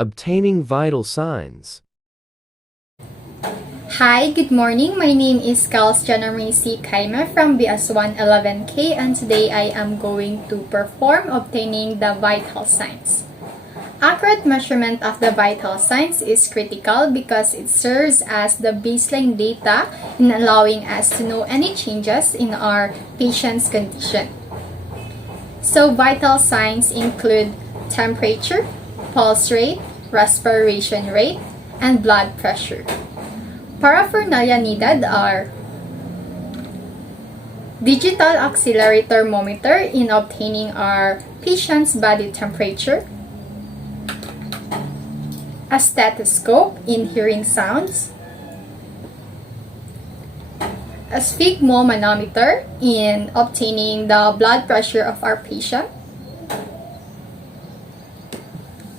Obtaining vital signs. Hi, good morning. My name is Kals Janarmisi Kaima from BS111K, and today I am going to perform obtaining the vital signs. Accurate measurement of the vital signs is critical because it serves as the baseline data in allowing us to know any changes in our patient's condition. So vital signs include temperature, pulse rate, respiration rate, and blood pressure. Paraphernalia needed are digital auxiliary thermometer in obtaining our patient's body temperature, a stethoscope in hearing sounds, a sphygmomanometer in obtaining the blood pressure of our patient,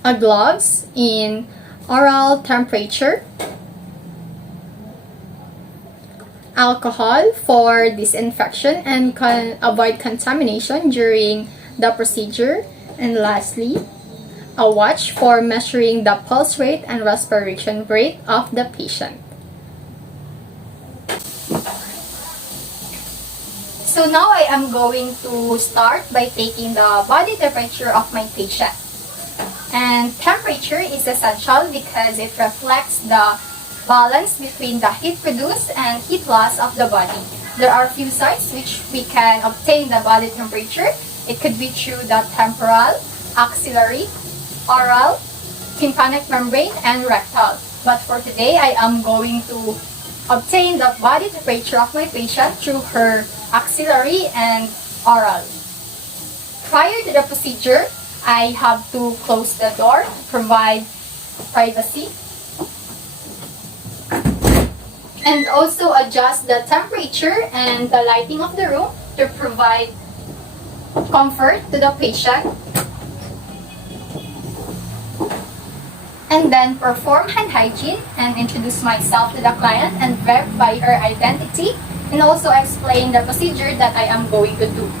a gloves in oral temperature, alcohol for disinfection and avoid contamination during the procedure, and lastly, a watch for measuring the pulse rate and respiration rate of the patient. So now I am going to start by taking the body temperature of my patient. And temperature is essential because it reflects the balance between the heat produced and heat loss of the body. There are few sites which we can obtain the body temperature. It could be through the temporal, axillary, oral, tympanic membrane, and rectal. But for today, I am going to obtain the body temperature of my patient through her axillary and oral. Prior to the procedure, I have to close the door to provide privacy, and also adjust the temperature and the lighting of the room to provide comfort to the patient. And then perform hand hygiene and introduce myself to the client and verify her identity, and also explain the procedure that I am going to do.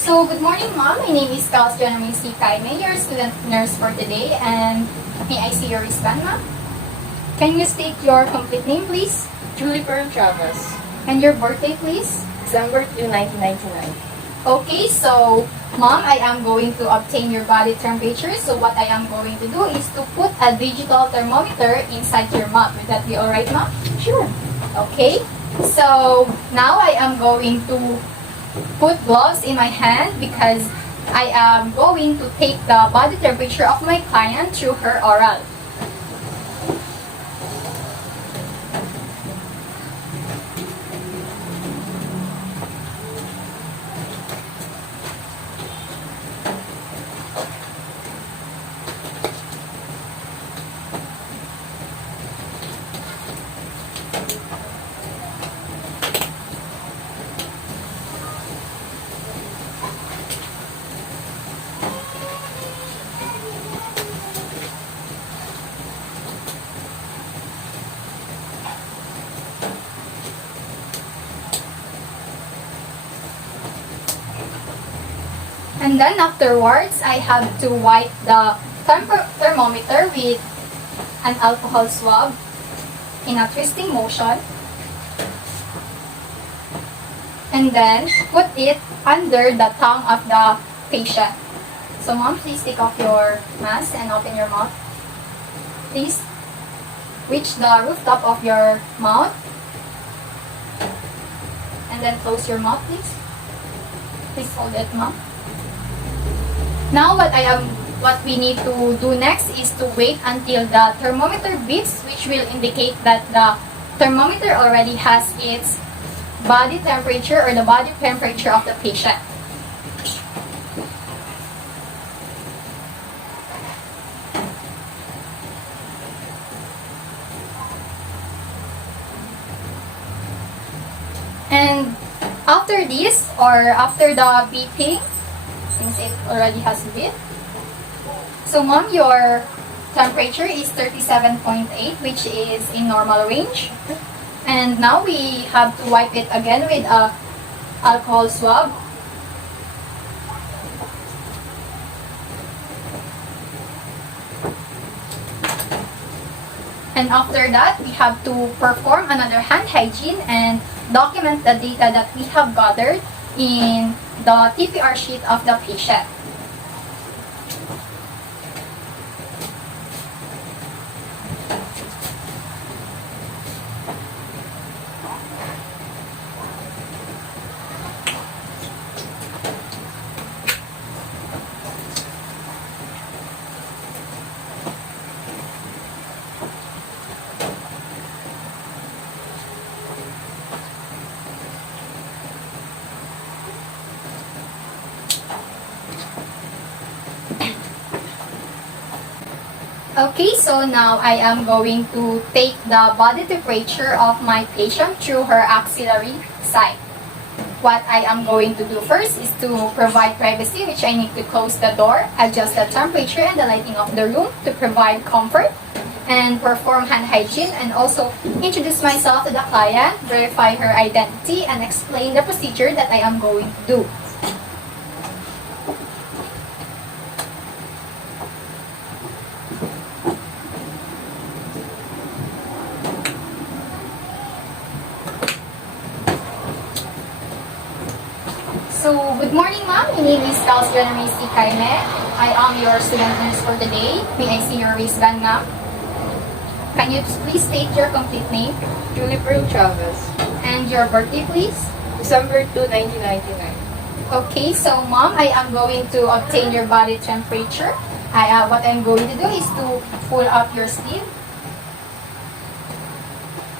So, good morning, Mom. My name is Kals Janarmisi Kaime, your student nurse for today, and may I see your wristband, Ma'am? Can you state your complete name, please? Julie Pearl Chavez, And your birthday, please? December 2, 1999. Okay, so, Mom, I am going to obtain your body temperature. So, what I am going to do is to put a digital thermometer inside your mouth. Would that be alright, Mom? Sure. Okay, so now I am going to put gloves in my hand because I am going to take the body temperature of my client through her oral. And then afterwards, I have to wipe the thermometer with an alcohol swab in a twisting motion. And then put it under the tongue of the patient. So Mom, please take off your mask and open your mouth. Please reach the rooftop of your mouth. And then close your mouth, please. Please hold it, Mom. Now what we need to do next is to wait until the thermometer beeps, which will indicate that the thermometer already has its body temperature or the body temperature of the patient. And after this, or after the beeping, since it already has beeped, so Mom, your temperature is 37.8, which is in normal range. And now we have to wipe it again with a alcohol swab. And after that, we have to perform another hand hygiene and document the data that we have gathered in the TPR sheet of the patient. Okay, so now I am going to take the body temperature of my patient through her axillary site. What I am going to do first is to provide privacy, which I need to close the door, adjust the temperature and the lighting of the room to provide comfort, and perform hand hygiene, and also introduce myself to the client, verify her identity, and explain the procedure that I am going to do. So, good morning, ma'am. My name is Calcion Racy Caime. I am your student nurse for today. May I see your wristband, ma'am? Can you please state your complete name Julie Pearl Chavez. and your birthday, please? December 2, 1999. Okay, so ma'am, I am going to obtain your body temperature. What I'm going to do is to pull up your sleeve.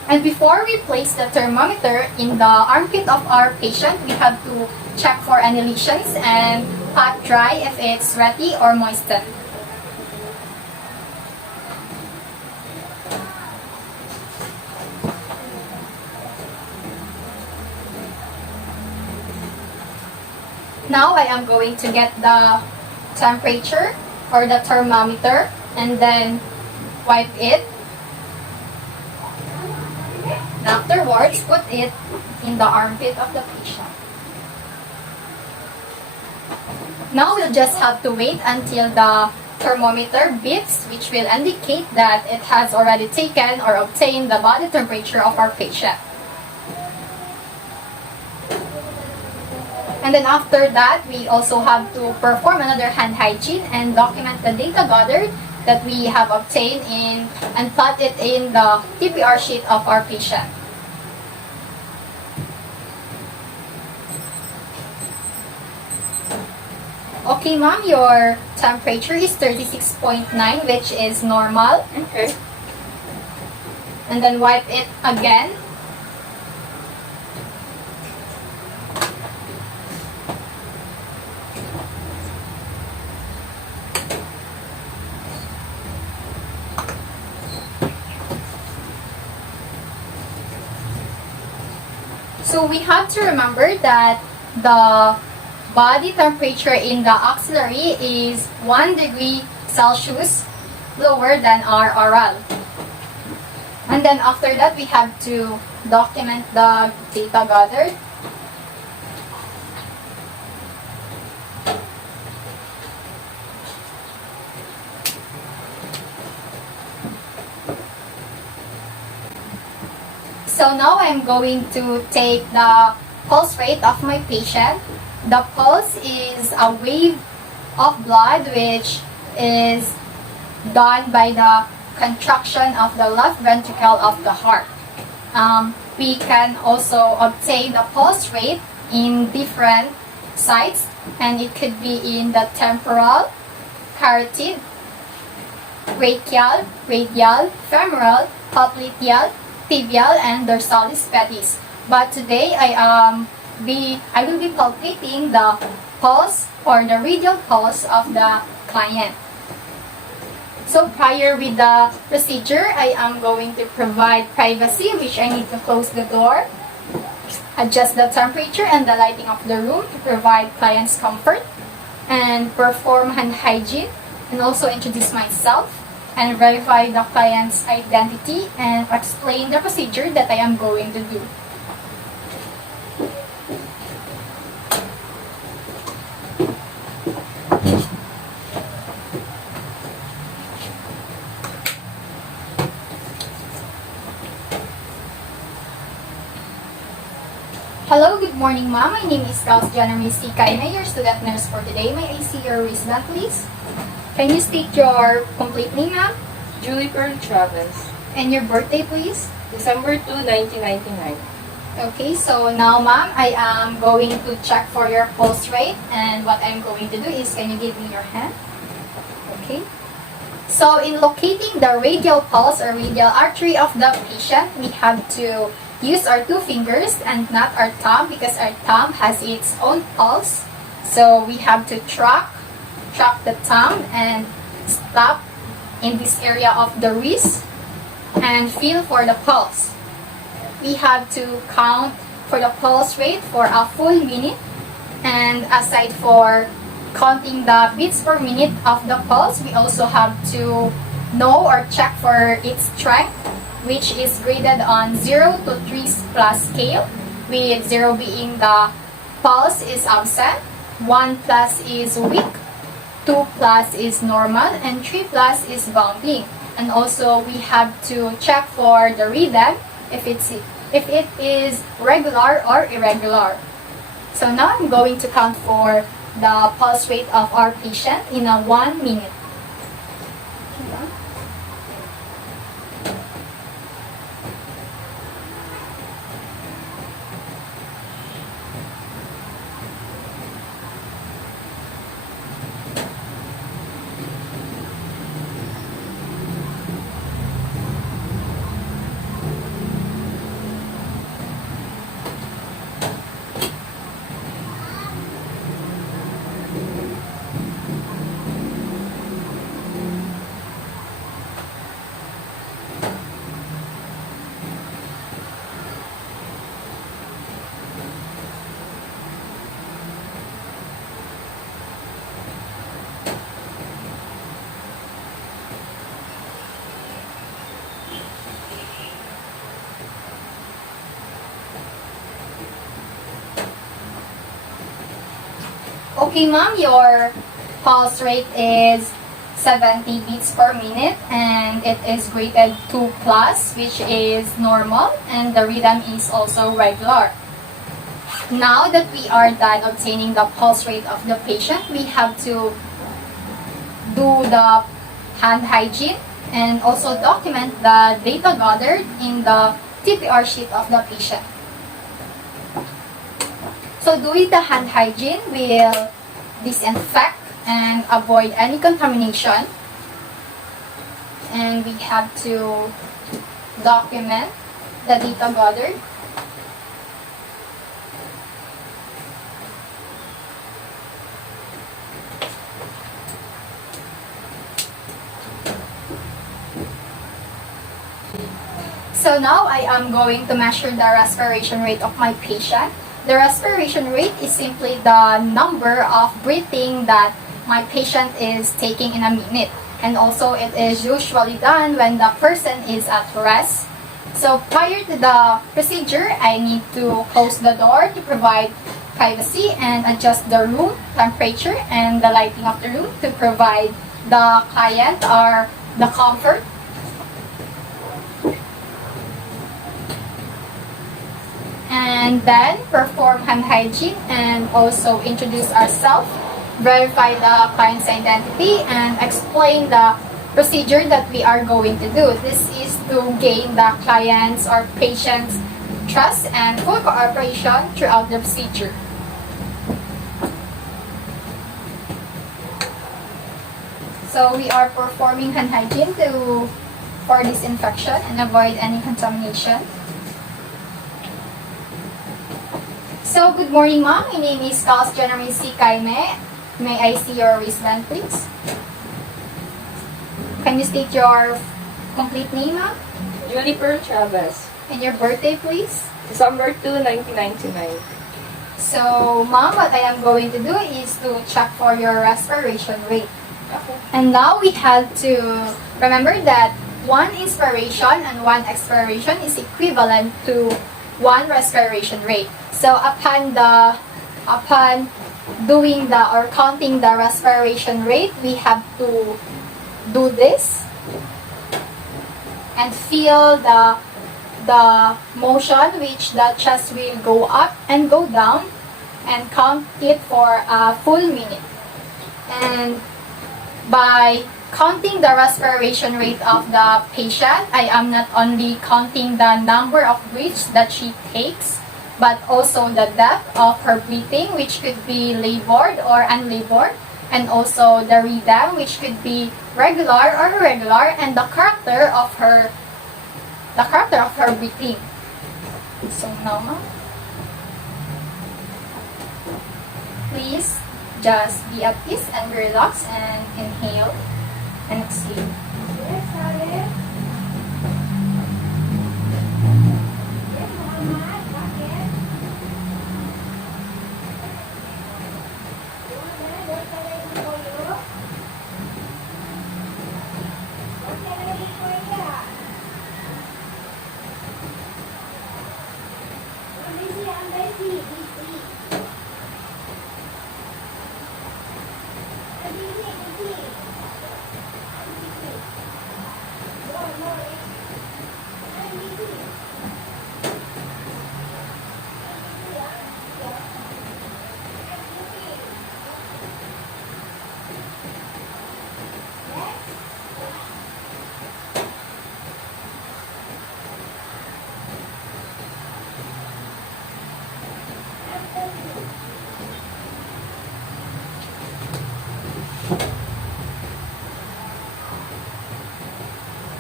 And before we place the thermometer in the armpit of our patient, we have to check for any lesions and pat dry if it's sweaty or moistened. Now I am going to get the temperature or the thermometer and then wipe it. And afterwards, put it in the armpit of the patient. Now we'll just have to wait until the thermometer beeps, which will indicate that it has already taken or obtained the body temperature of our patient. And then after that, we also have to perform another hand hygiene and document the data gathered that we have obtained and plot it in the TPR sheet of our patient. Okay, ma'am, your temperature is 36.9, which is normal. Okay. And then wipe it again. So we have to remember that the body temperature in the axillary is 1 degree Celsius lower than our oral. And then after that, we have to document the data gathered. So now I'm going to take the pulse rate of my patient. The pulse is a wave of blood which is done by the contraction of the left ventricle of the heart. We can also obtain the pulse rate in different sites, and it could be in the temporal, carotid, brachial, radial, femoral, popliteal, tibial, and dorsalis pedis. But today I will be palpating the pulse or the radial pulse of the client. So prior with the procedure, I am going to provide privacy, which I need to close the door, adjust the temperature and the lighting of the room to provide client's comfort, and perform hand hygiene, and also introduce myself and verify the client's identity and explain the procedure that I am going to do. Hello, good morning, ma'am. My name is Kels January C. Kaine, your student nurse for today. May I see your wristband, please? Can you state your complete name, ma'am? Julie Pearl Chavez. And your birthday, please? December 2, 1999. Okay, so now, ma'am, I am going to check for your pulse rate. And what I'm going to do is, can you give me your hand? Okay. So, in locating the radial pulse or radial artery of the patient, we have to use our two fingers and not our thumb because our thumb has its own pulse. So we have to track the thumb and stop in this area of the wrist and feel for the pulse. We have to count for the pulse rate for a full minute, and aside for counting the beats per minute of the pulse, we also have to know or check for its strength, which is graded on 0 to 3 plus scale, with 0 being the pulse is absent, 1 plus is weak, 2 plus is normal, and 3 plus is bounding. And also we have to check for the rhythm if it is regular or irregular. So now I'm going to count for the pulse rate of our patient in a 1 minute. Okay, ma'am, your pulse rate is 70 beats per minute and it is graded 2 plus, which is normal, and the rhythm is also regular. Now that we are done obtaining the pulse rate of the patient, we have to do the hand hygiene and also document the data gathered in the TPR sheet of the patient. So doing the hand hygiene will disinfect and avoid any contamination. And we have to document the data gathered. So now I am going to measure the respiration rate of my patient. The respiration rate is simply the number of breathing that my patient is taking in a minute. And also it is usually done when the person is at rest. So prior to the procedure, I need to close the door to provide privacy and adjust the room temperature and the lighting of the room to provide the client or the comfort. And then perform hand hygiene and also introduce ourselves, verify the client's identity, and explain the procedure that we are going to do. This is to gain the client's or patient's trust and full cooperation throughout the procedure. So we are performing hand hygiene for disinfection and avoid any contamination. So, good morning, ma'am. My name is Kels January C. Kaime. May I see your wristband, please? Can you state your complete name, ma'am? Julie Pearl Chavez. And your birthday, please? December 2, 1999. So, ma'am, what I am going to do is to check for your respiration rate. Okay. And now we have to Remember that one inspiration and one expiration is equivalent to one respiration rate. So upon doing or counting the respiration rate, we have to do this and feel the motion which the chest will go up and go down, and count it for a full minute. And by counting the respiration rate of the patient, I am not only counting the number of breaths that she takes, but also the depth of her breathing, which could be labored or unlabored, and also the rhythm, which could be regular or irregular, and the character of her breathing. So now, ma'am, please just be at peace and relax and inhale and exhale.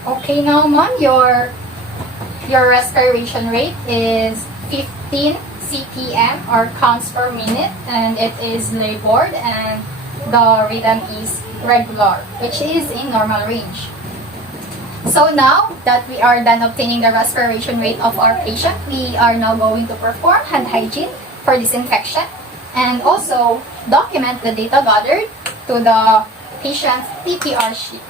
Okay, now ma'am, your respiration rate is 15 CPM or counts per minute, and it is labored, and the rhythm is regular, which is in normal range. So now that we are done obtaining the respiration rate of our patient, we are now going to perform hand hygiene for disinfection and also document the data gathered to the patient's TPR sheet.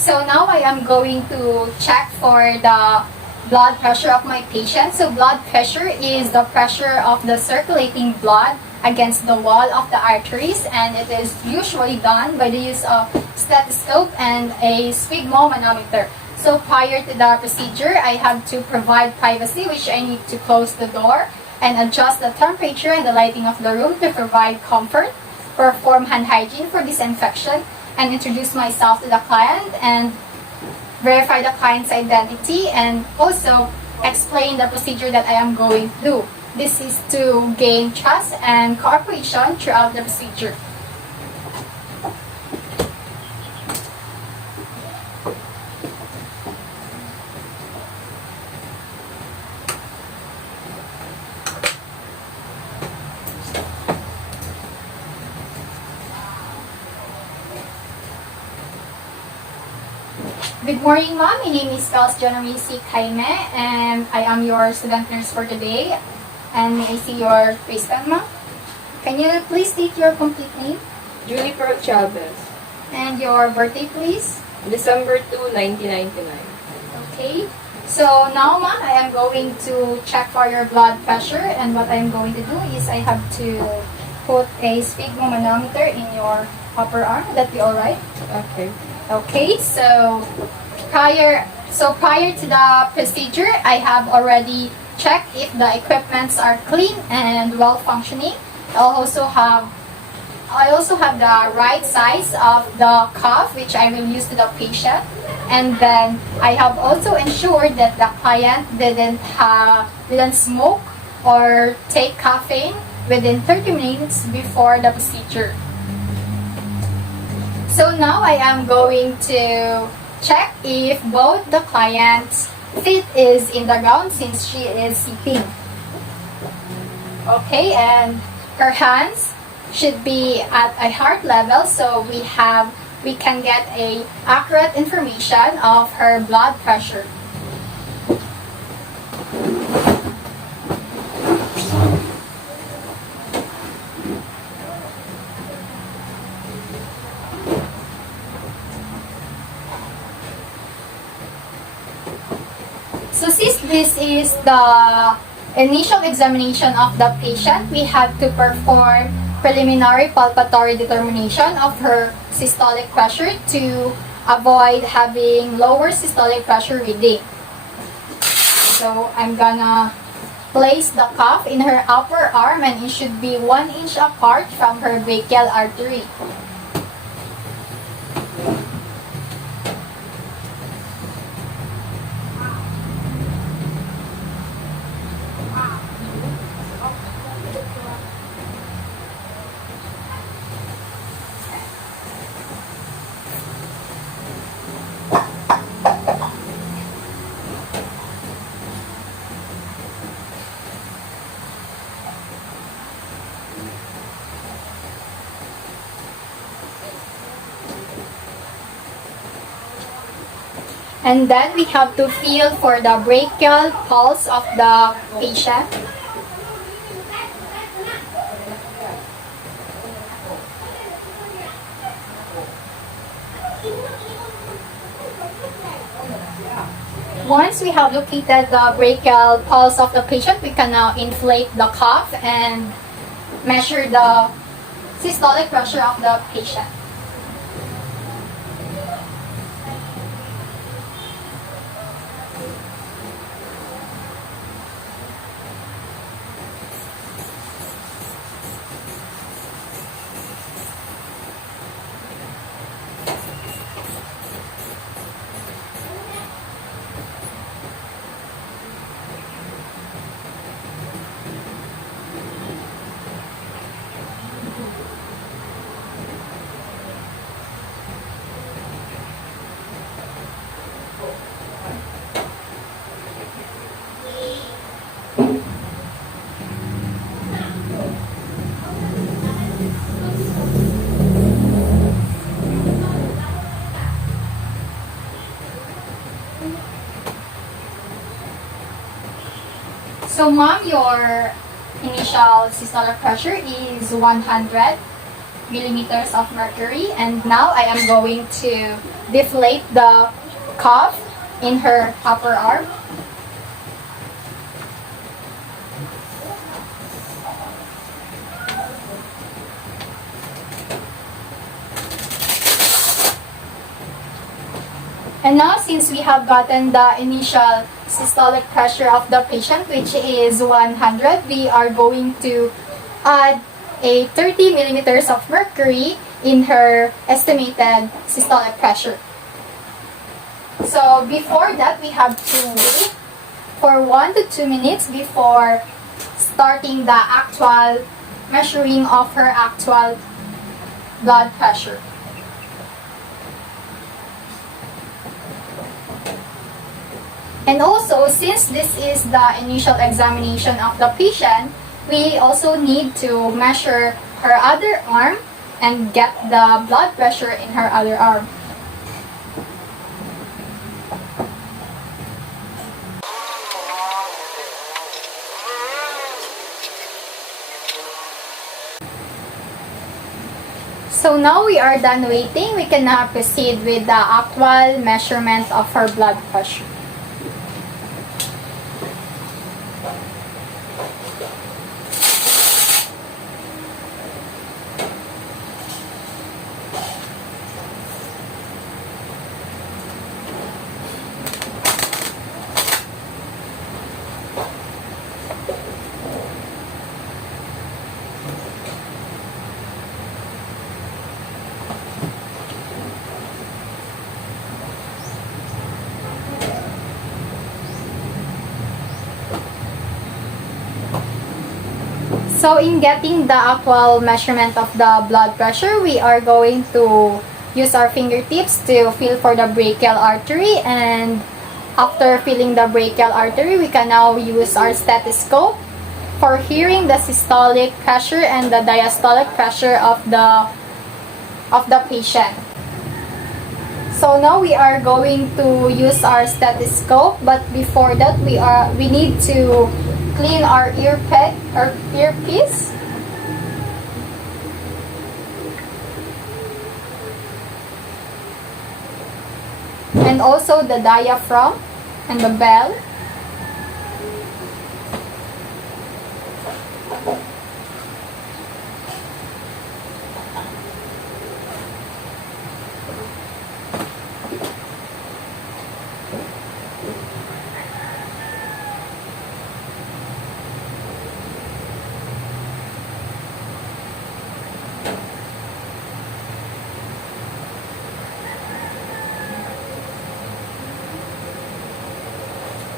So now I am going to check for the blood pressure of my patient. So blood pressure is the pressure of the circulating blood against the wall of the arteries, and it is usually done by the use of stethoscope and a sphygmomanometer. So prior to the procedure, I have to provide privacy, which I need to close the door and adjust the temperature and the lighting of the room to provide comfort, perform hand hygiene for disinfection, and introduce myself to the client and verify the client's identity, and also explain the procedure that I am going to do. This is to gain trust and cooperation throughout the procedure. Good morning, ma'am. My name is Kels Janarisi Jaime, and I am your student nurse for today. And may I see your face tag, ma'am? Can you please state your complete name? Julie Pearl Chavez. And your birthday, please? December 2, 1999. Okay. So now, ma'am, I am going to check for your blood pressure, and what I am going to do is I have to put a sphygmomanometer in your upper arm. Would that be alright? Okay. Okay, so prior to the procedure, I have already checked if the equipments are clean and well functioning. I also have the right size of the cuff, which I will use to the patient, and then I have also ensured that the client didn't smoke or take caffeine within 30 minutes before the procedure. So now I am going to check if both the client's feet is in the ground since she is sitting. Okay, and her hands should be at a heart level, so we can get a accurate information of her blood pressure. So since this is the initial examination of the patient, we have to perform preliminary palpatory determination of her systolic pressure to avoid having lower systolic pressure reading. So I'm gonna place the cuff in her upper arm, and it should be 1 inch apart from her brachial artery. And then we have to feel for the brachial pulse of the patient. Once we have located the brachial pulse of the patient, we can now inflate the cuff and measure the systolic pressure of the patient. So mom, your initial systolic pressure is 100 millimeters of mercury, and now I am going to deflate the cuff in her upper arm. And now, since we have gotten the initial systolic pressure of the patient, which is 100, we are going to add a 30 millimeters of mercury in her estimated systolic pressure. So before that, we have to wait for 1 to 2 minutes before starting the actual measuring of her actual blood pressure. And also, since this is the initial examination of the patient, we also need to measure her other arm and get the blood pressure in her other arm. So now we are done waiting. We can now proceed with the actual measurement of her blood pressure. So in getting the actual measurement of the blood pressure, we are going to use our fingertips to feel for the brachial artery, and after feeling the brachial artery, we can now use our stethoscope for hearing the systolic pressure and the diastolic pressure of the patient. So now we are going to use our stethoscope, but before that we need to clean our earpiece. And also the diaphragm and the bell.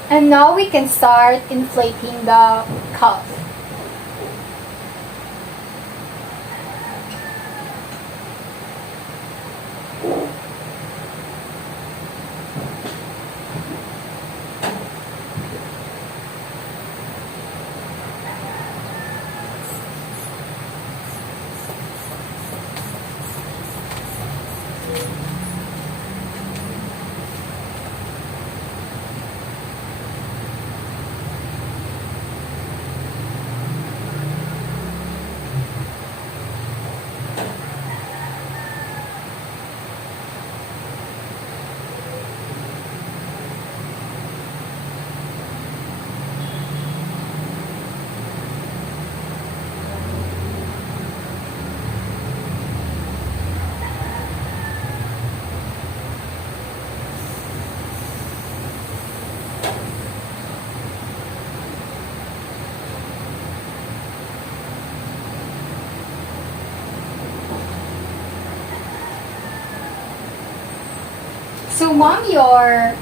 And now we can start inflating the cuff. So mom, your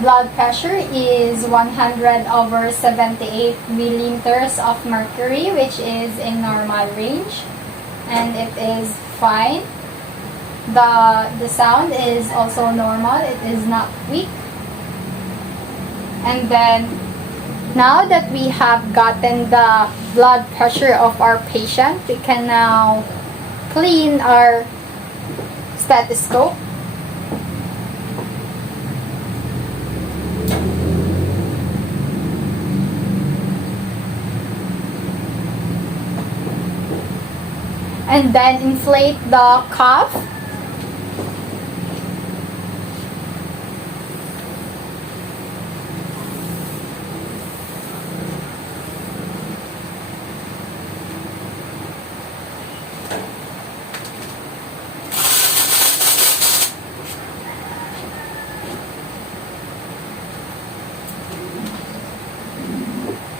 blood pressure is 100/78 millimeters of mercury, which is in normal range, and it is fine. The sound is also normal, it is not weak. And then now that we have gotten the blood pressure of our patient, we can now clean our stethoscope. And then inflate the cuff.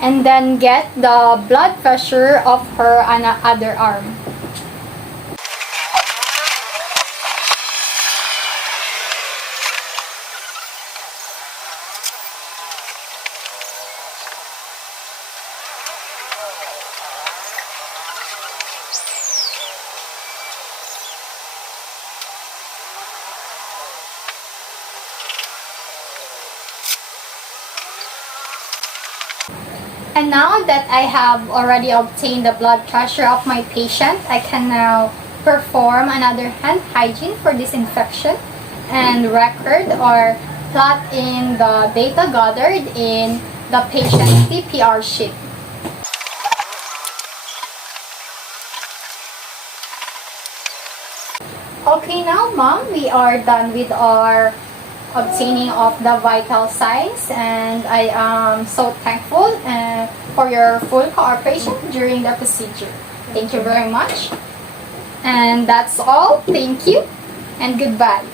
And then get the blood pressure of her other arm. And now that I have already obtained the blood pressure of my patient, I can now perform another hand hygiene for disinfection and record or plot in the data gathered in the patient's CPR sheet. Okay, now mom, we are done with our obtaining of the vital signs, and I am so thankful for your full cooperation during the procedure. Thank you very much. And that's all. Thank you and goodbye.